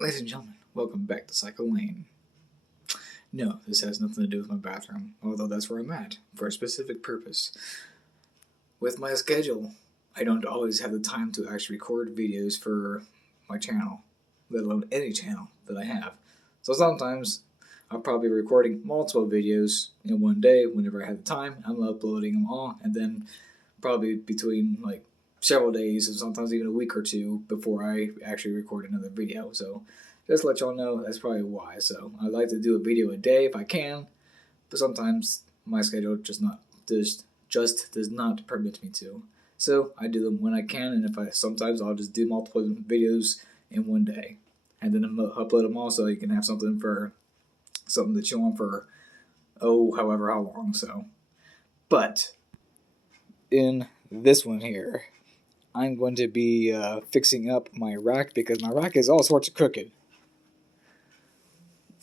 Ladies and gentlemen, welcome back to Cycle Lane. No, this has nothing to do with my bathroom, although that's where I'm at, for a specific purpose. With my schedule, I don't always have the time to actually record videos for my channel, let alone any channel that I have. So sometimes I'll probably be recording multiple videos in one day whenever I have the time. I'm uploading them all, and then probably between several days and sometimes even a week or two before I actually record another video. So just to let y'all know, that's probably why. So I like to do a video a day if I can, but sometimes my schedule just does not permit me to. So I do them when I can, and if I sometimes I'll just do multiple videos in one day, and then upload them all so you can have something to chew on for however how long. So, but in this one here, I'm going to be fixing up my rack because my rack is all sorts of crooked.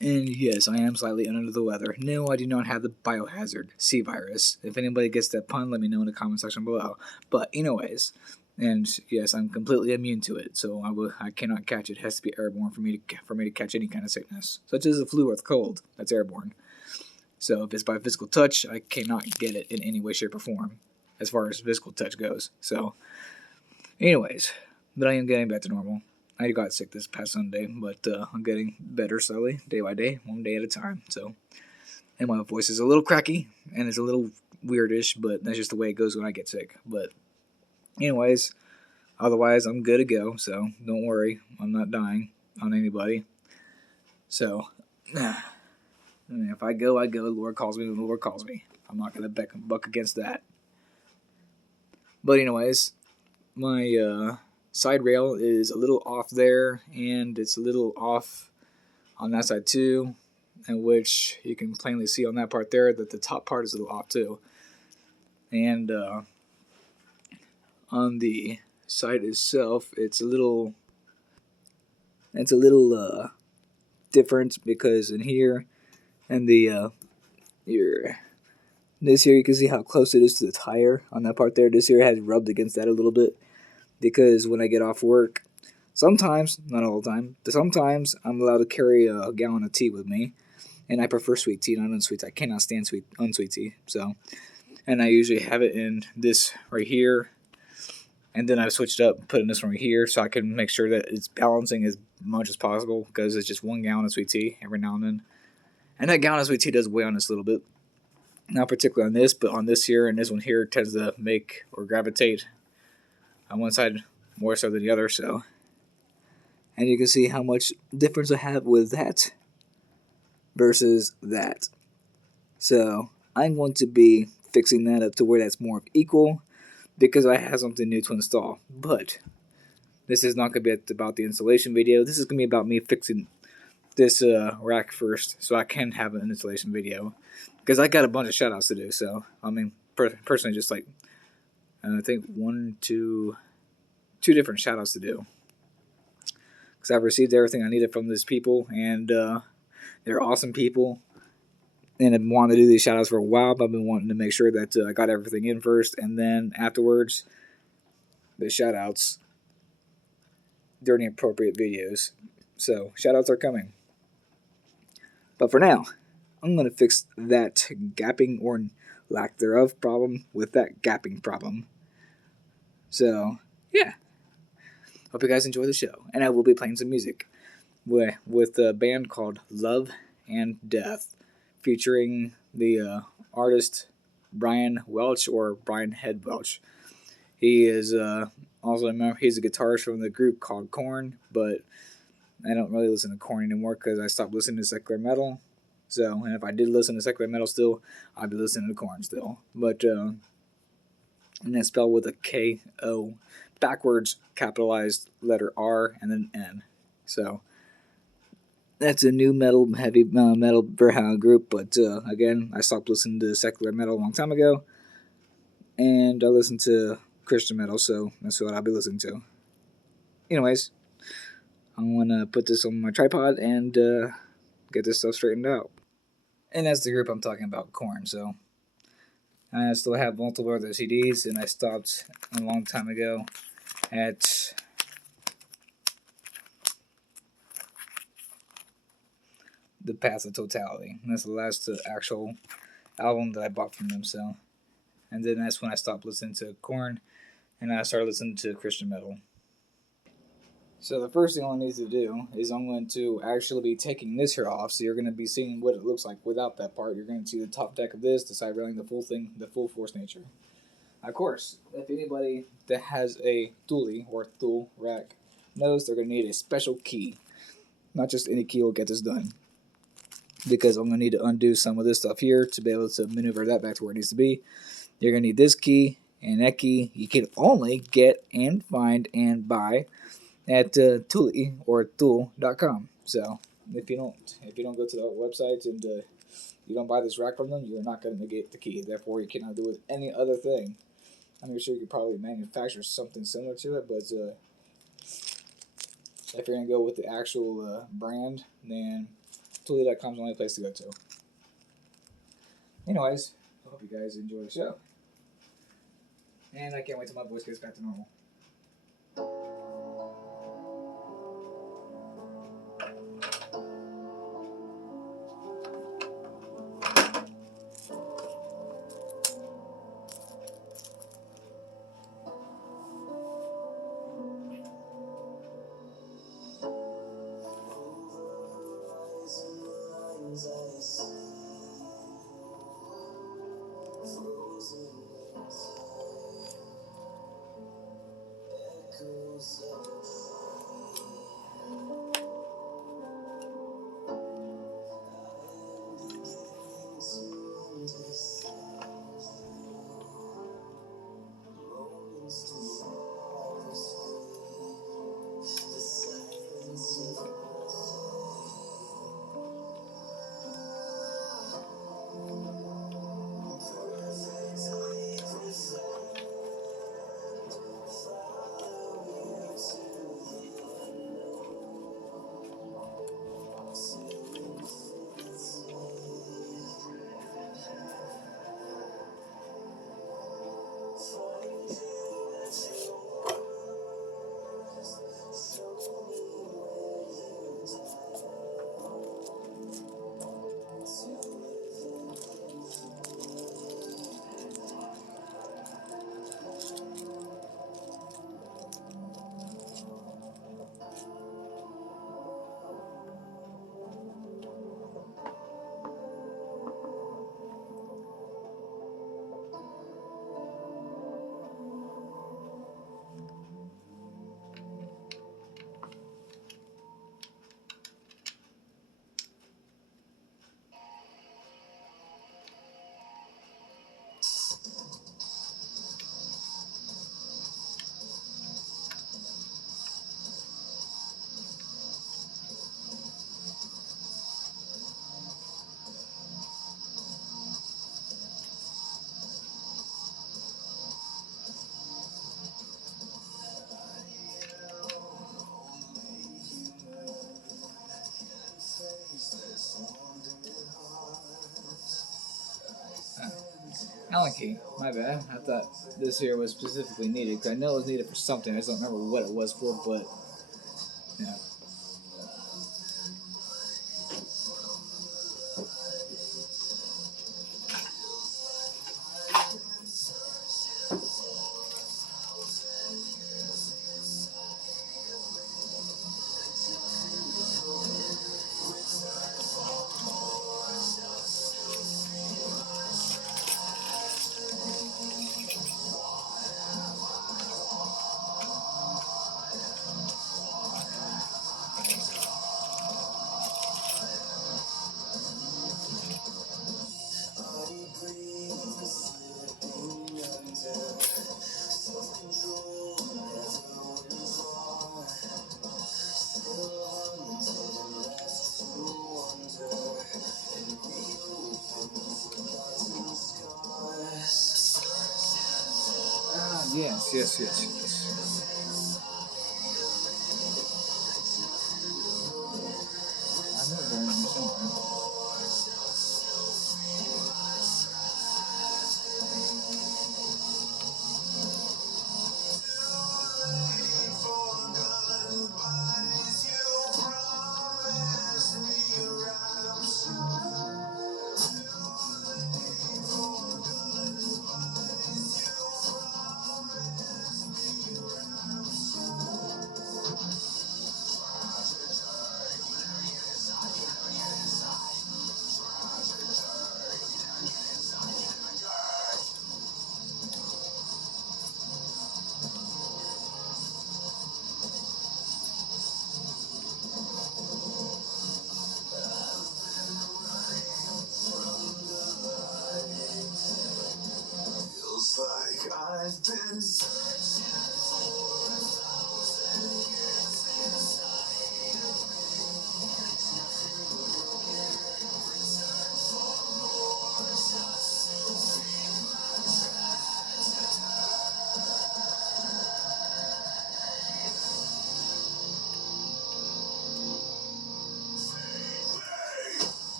And yes, I am slightly under the weather. No, I do not have the biohazard C virus. If anybody gets that pun, let me know in the comment section below. But anyways, and yes, I'm completely immune to it, so I cannot catch it. It has to be airborne for me to catch any kind of sickness, such as the flu or the cold. That's airborne. So if it's by physical touch, I cannot get it in any way, shape, or form, as far as physical touch goes. So, anyways, but I am getting back to normal. I got sick this past Sunday, but I'm getting better slowly, day by day, one day at a time. So, and my voice is a little cracky and it's a little weirdish, but that's just the way it goes when I get sick. But, anyways, otherwise I'm good to go. So don't worry, I'm not dying on anybody. So, if I go, I go. The Lord calls me. The Lord calls me. I'm not gonna buck against that. But anyways, my side rail is a little off there, and it's a little off on that side too, in which you can plainly see on that part there that the top part is a little off too. And on the side itself, it's a little different because in here and the here. This here, you can see how close it is to the tire on that part there. This here has rubbed against that a little bit because when I get off work, sometimes, not all the time, but sometimes I'm allowed to carry a gallon of tea with me, and I prefer sweet tea, not unsweet tea. I cannot stand unsweet tea. So, and I usually have it in this right here, and then I've switched up, put in this one right here, so I can make sure that it's balancing as much as possible because it's just 1 gallon of sweet tea every now and then, and that gallon of sweet tea does weigh on us a little bit. Not particularly on this, but on this here and this one here tends to make or gravitate on one side more so than the other. So, and you can see how much difference I have with that versus that. So I'm going to be fixing that up to where that's more equal because I have something new to install. But this is not going to be about the installation video. This is going to be about me fixing this rack first so I can have an installation video. Because I got a bunch of shoutouts to do, so I mean, personally, just I think two different shoutouts to do. Because I've received everything I needed from these people, and they're awesome people. And I've been wanting to do these shoutouts for a while, but I've been wanting to make sure that I got everything in first, and then afterwards, the shoutouts during the appropriate videos. So, shoutouts are coming. But for now, I'm going to fix that gapping or lack thereof problem with that gapping problem. So, yeah. Hope you guys enjoy the show. And I will be playing some music with a band called Love and Death, featuring the artist Brian Welch or Brian Head Welch. He is he's a guitarist from the group called Korn, but I don't really listen to Korn anymore because I stopped listening to secular metal. So, and if I did listen to secular metal still, I'd be listening to Korn still. But, and that's spelled with a K-O, backwards capitalized letter R, and then N. So, that's a new metal, heavy metal group. But, again, I stopped listening to secular metal a long time ago. And I listen to Christian metal, so that's what I'll be listening to. Anyways, I'm going to put this on my tripod and get this stuff straightened out. And that's the group I'm talking about, Korn. So I still have multiple other CDs, and I stopped a long time ago at the Path of Totality. And that's the last actual album that I bought from them. So, and then that's when I stopped listening to Korn and I started listening to Christian metal. So the first thing I need to do is I'm going to actually be taking this here off. So you're going to be seeing what it looks like without that part. You're going to see the top deck of this, the side railing, the full thing, the full force nature. Of course, if anybody that has a Thule or Thule rack knows, they're going to need a special key. Not just any key will get this done. Because I'm going to need to undo some of this stuff here to be able to maneuver that back to where it needs to be. You're going to need this key and that key. You can only get and find and buy at Thule or Thule.com. So if you don't go to the websites and you don't buy this rack from them, you're not going to get the key. Therefore, you cannot do it with any other thing. I'm sure you could probably manufacture something similar to it, but if you're going to go with the actual brand, then Thule.com is the only place to go to. Anyways, I hope you guys enjoy the show. And I can't wait till my voice gets back to normal. Allen key. My bad. I thought this here was specifically needed because I know it was needed for something. I just don't remember what it was for, but yeah. Yes. I know they're in here somewhere.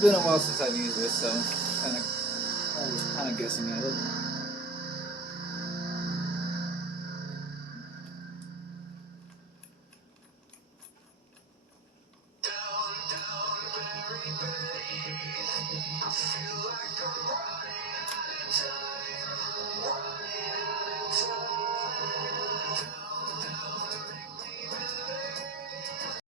It's been a while since I've used this, so I was kind of guessing at it.